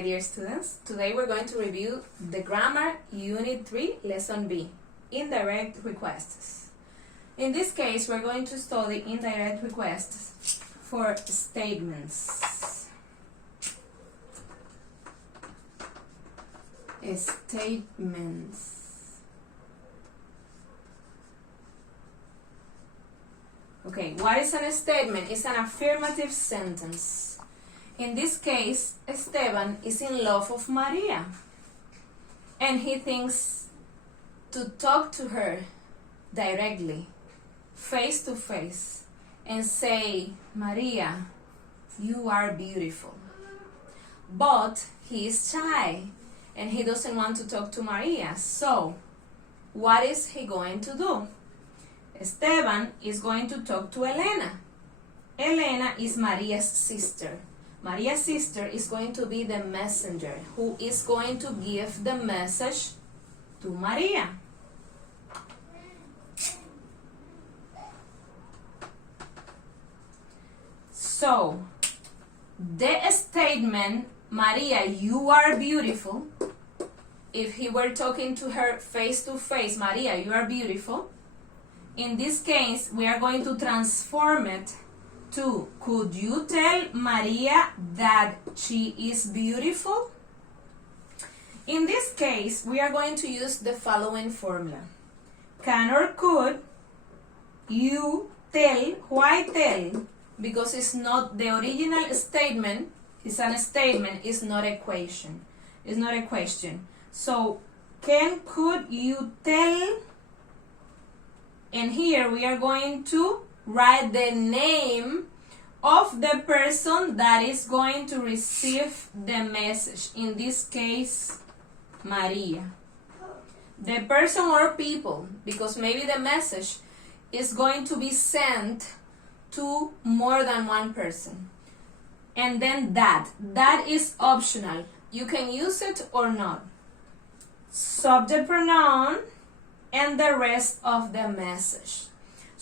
my dear students. Today we're going to review the grammar Unit 3, Lesson B, Indirect Requests. In this case, we're going to study indirect requests for statements. Statements. Okay, what is a statement? It's an affirmative sentence. In this case, Esteban is in love of Maria, and he thinks to talk to her directly, face to face, and say, Maria, you are beautiful. But he is shy, and he doesn't want to talk to Maria. So, what is he going to do? Esteban is going to talk to Elena. Elena is Maria's sister. Maria's sister is going to be the messenger who is going to give the message to Maria. So, the statement, Maria, you are beautiful, if he were talking to her face to face, Maria, you are beautiful, in this case, we are going to transform it to, could you tell Maria that she is beautiful? In this case, we are going to use the following formula. Can or could you tell? Why tell? Because it's not the original statement, it's a statement, it's not a question. It's not a question. So, could you tell? And here we are going to write the name of the person that is going to receive the message. In this case, Maria. The person or people, because maybe the message is going to be sent to more than one person. And then that is optional. You can use it or not. Subject pronoun and the rest of the message.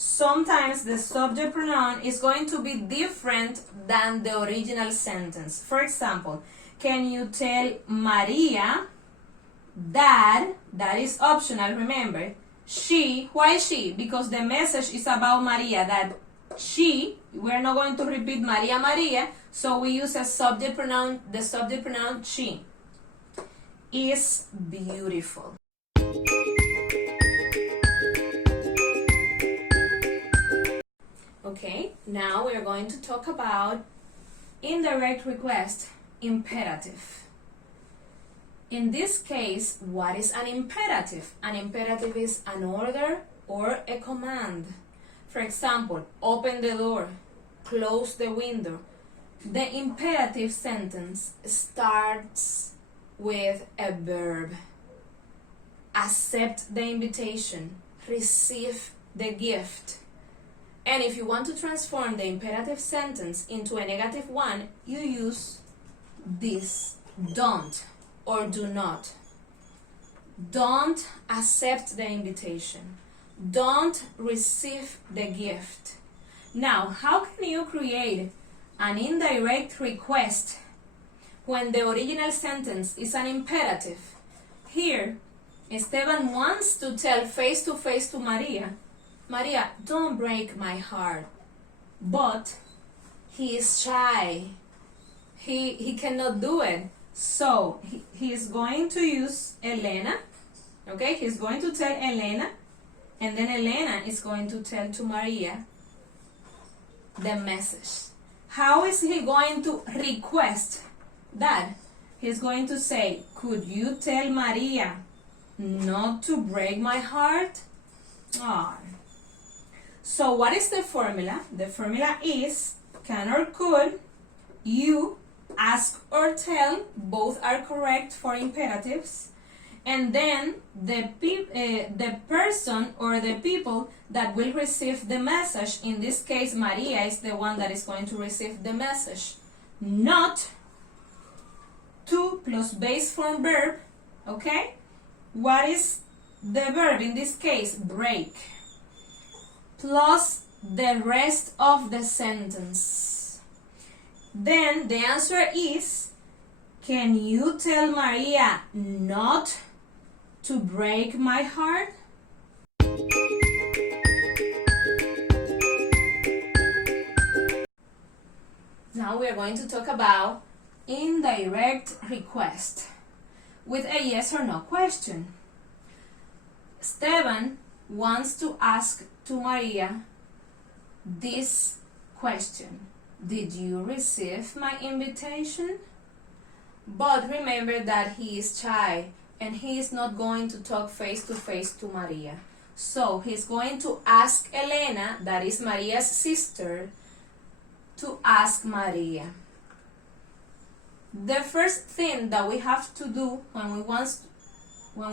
Sometimes the subject pronoun is going to be different than the original sentence. For example, can you tell Maria that is optional, remember. She, why she? Because the message is about Maria, that she, we're not going to repeat Maria, so we use a subject pronoun, the subject pronoun she, is beautiful. Okay, now we are going to talk about indirect request, imperative. In this case, what is an imperative? An imperative is an order or a command. For example, open the door, close the window. The imperative sentence starts with a verb. Accept the invitation, receive the gift. And if you want to transform the imperative sentence into a negative one, you use this, don't or do not. Don't accept the invitation. Don't receive the gift. Now, how can you create an indirect request when the original sentence is an imperative? Here, Esteban wants to tell face to face to Maria, Maria, don't break my heart. But he is shy. He cannot do it. So he is going to use Elena. Okay, he's going to tell Elena, and then Elena is going to tell to Maria the message. How is he going to request that? He's going to say, could you tell Maria not to break my heart? Ah. So what is the formula? The formula is can or could, you, ask or tell, both are correct for imperatives, and then the person or the people that will receive the message, in this case Maria is the one that is going to receive the message, not to plus base form verb, okay? What is the verb in this case? Break. Plus the rest of the sentence. Then the answer is, Can you tell Maria not to break my heart? Now we are going to talk about indirect request with a yes or no question. Esteban wants to ask to Maria this question: did you receive my invitation? But remember that he is shy and he is not going to talk face to face to Maria. So he's going to ask Elena, that is Maria's sister, to ask Maria. The first thing that we have to do when we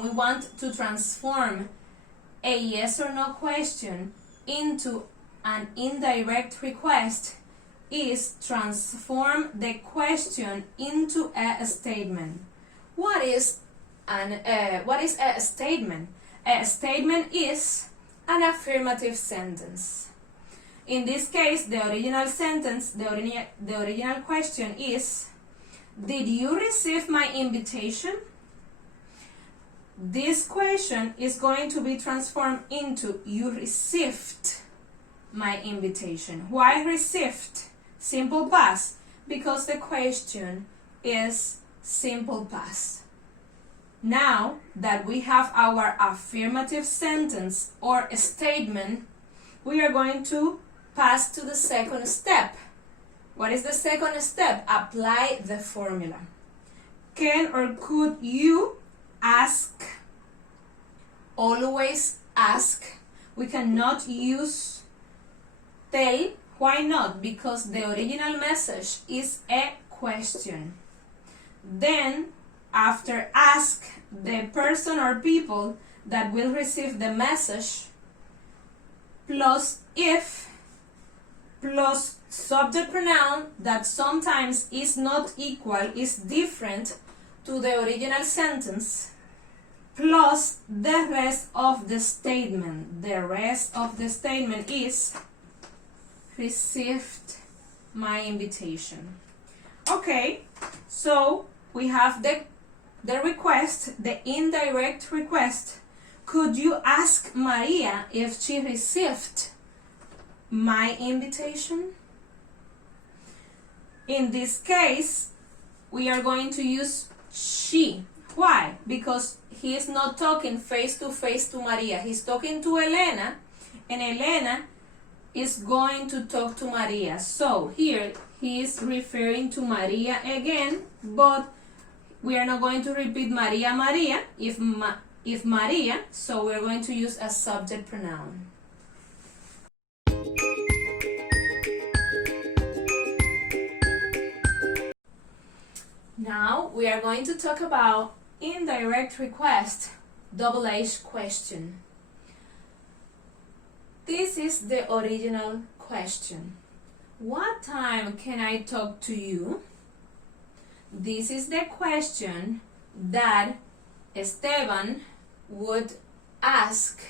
want to transform a yes or no question into an indirect request is transform the question into a statement. What is a statement? A statement is an affirmative sentence. In this case, the original sentence, the original question is, did you receive my invitation? This question is going to be transformed into, you received my invitation. Why received? Simple past, because the question is simple past. Now that we have our affirmative sentence or statement, we are going to pass to the second step. What is the second step? Apply the formula. Can or could you ask? Always ask. We cannot use tell. Why not? Because the original message is a question. Then, after ask, the person or people that will receive the message plus if plus subject pronoun that sometimes is not equal, is different to the original sentence, plus the rest of the statement. The rest of the statement is received my invitation. Okay, so we have the request, the indirect request. Could you ask Maria if she received my invitation? In this case, we are going to use she. Why? Because he is not talking face to face to Maria. He's talking to Elena, and Elena is going to talk to Maria. So here he is referring to Maria again, but we are not going to repeat Maria, Maria, if Maria, so we're going to use a subject pronoun. Now we are going to talk about indirect request, double H question. This is the original question. What time can I talk to you? This is the question that Esteban would ask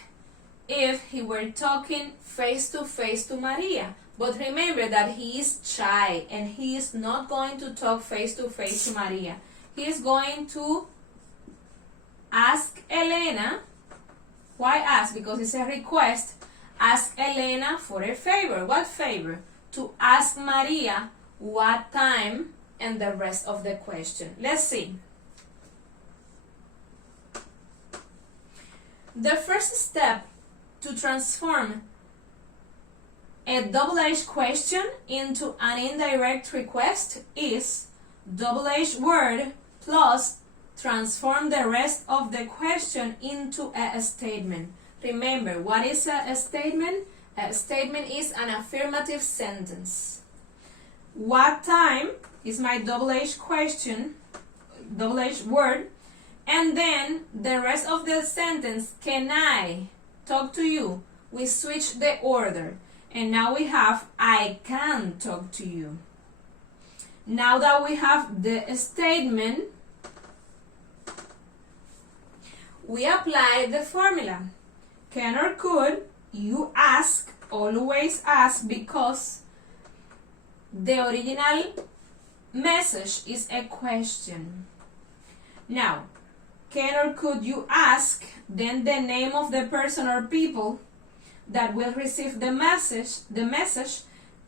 if he were talking face to Maria. But remember that he is shy and he is not going to talk face to Maria. He is going to ask Elena. Why ask? Because it's a request. Ask Elena for a favor. What favor? To ask Maria what time and the rest of the question. Let's see. The first step to transform a double H question into an indirect request is double H word plus transform the rest of the question into a statement. Remember, what is a statement? A statement is an affirmative sentence. What time is my double H question, double H word, and then the rest of the sentence, can I talk to you? We switch the order, and now we have I can talk to you. Now that we have the statement, we apply the formula. Can or could you ask? Always ask, because the original message is a question. Now, can or could you ask then the name of the person or people that will receive the message,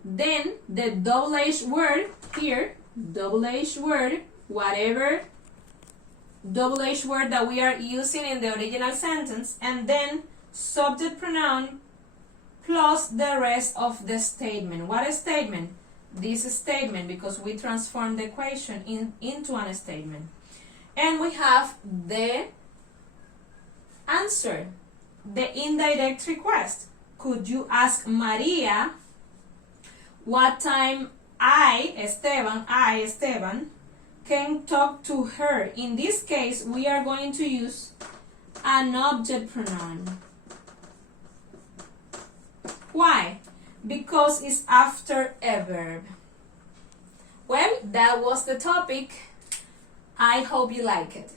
then the double H word here, double H word, whatever double H word that we are using in the original sentence, and then subject pronoun plus the rest of the statement. What statement? This statement, because we transform the equation into a statement. And we have the answer, the indirect request. Could you ask Maria what time I, Esteban, can talk to her? In this case, we are going to use an object pronoun. Why? Because it's after a verb. Well, that was the topic. I hope you like it.